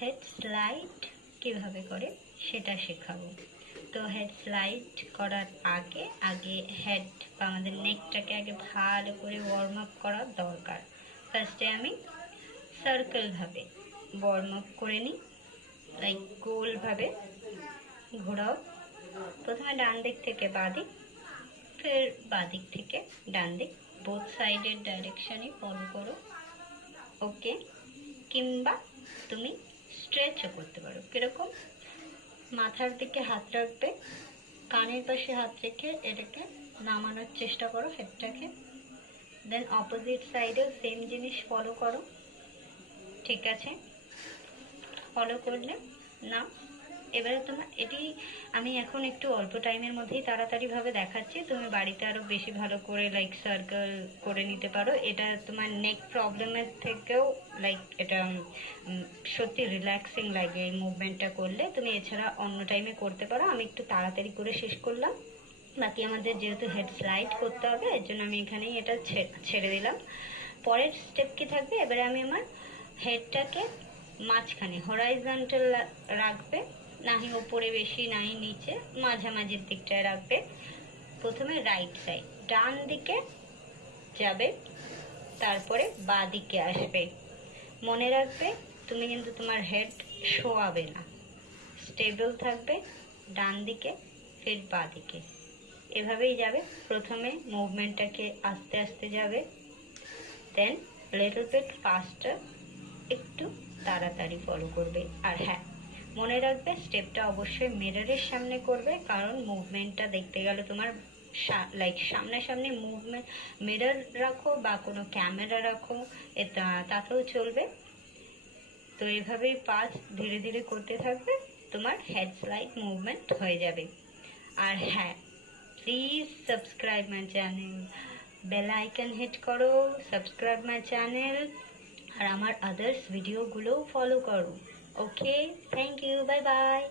Head slide কিভাবে করে সেটা শেখাবো। তো হেড স্লাইড করার আগে আগে হেড বা আমাদের নেকটাকে আগে ভালো করে ওয়ার্ম আপ করা দরকার। ফার্স্টে আমি সার্কেলভাবে ওয়ার্ম আপ করে নিই, লাইক গোলভাবে ঘোরাও। প্রথমে ডান দিক থেকে বাঁ দিক, ফের বাঁ দিক থেকে ডান দিক, বোথ সাইডের ডাইরেকশনই ফলো করো। ওকে, কিংবা তুমি স্ট্রেচও করতে পারো। কিরকম? মাথার দিকে হাত রাখবে, কানের পাশে হাত রেখে এটাকে নামানোর চেষ্টা করো হেডটাকে। দেন অপোজিট সাইডেও সেম জিনিস ফলো করো। ঠিক আছে, ফলো করলে না, এবারে তোমার এটি আমি এখন একটু অল্প টাইমের মধ্যেই তাড়াতাড়িভাবে দেখাচ্ছি, তুমি বাড়িতে আরও বেশি ভালো করে লাইক সার্কেল করে নিতে পারো। এটা তোমার নেক প্রবলেমের থেকেও লাইক এটা সত্যি রিল্যাক্সিং লাগে এই মুভমেন্টটা করলে। তুমি এছাড়া অন্য টাইমে করতে পারো। আমি একটু তাড়াতাড়ি করে শেষ করলাম, বাকি আমাদের যেহেতু হেড স্লাইড করতে হবে এর জন্য আমি এখানেই এটা ছেড়ে দিলাম। পরের স্টেপ কি থাকবে, এবারে আমি আমার হেডটাকে মাঝখানে হরাইজন্টাল রাখবে, নাহি ওপরে বেশি নাহি নিচে, মাঝামাঝির দিকটায় রাখবে। প্রথমে রাইট সাইড ডান দিকে যাবে, তারপরে বাঁ দিকে আসবে। মনে রাখবে তুমি কিন্তু তোমার হেড শোয়াবে না, স্টেবল থাকবে ডান দিকে ফের বাঁ দিকে, এভাবেই যাবে। প্রথমে মুভমেন্টটাকে আস্তে আস্তে যাবে, দেন লিটল বিট ফাস্টার, একটু তাড়াতাড়ি ফলো করবে। আর হ্যাঁ, মনে রাখবে স্টেপটা অবশ্যই মিররের সামনে করবে, কারণ মুভমেন্টটা দেখতে গেলে তোমার লাইক সামনাসামনি মুভমেন্ট মিরর রাখো বা কোনো ক্যামেরা রাখো, তাতেও চলবে। তো এইভাবেই পাঁচ ধীরে ধীরে করতে থাকবে, তোমার হেড স্লাইড মুভমেন্ট হয়ে যাবে। আর হ্যাঁ, please subscribe my channel, bell icon hit করো, সাবস্ক্রাইব মাই চ্যানেল, আর আমার আদার্স ভিডিওগুলোও ফলো করো। Okay, thank you, bye by.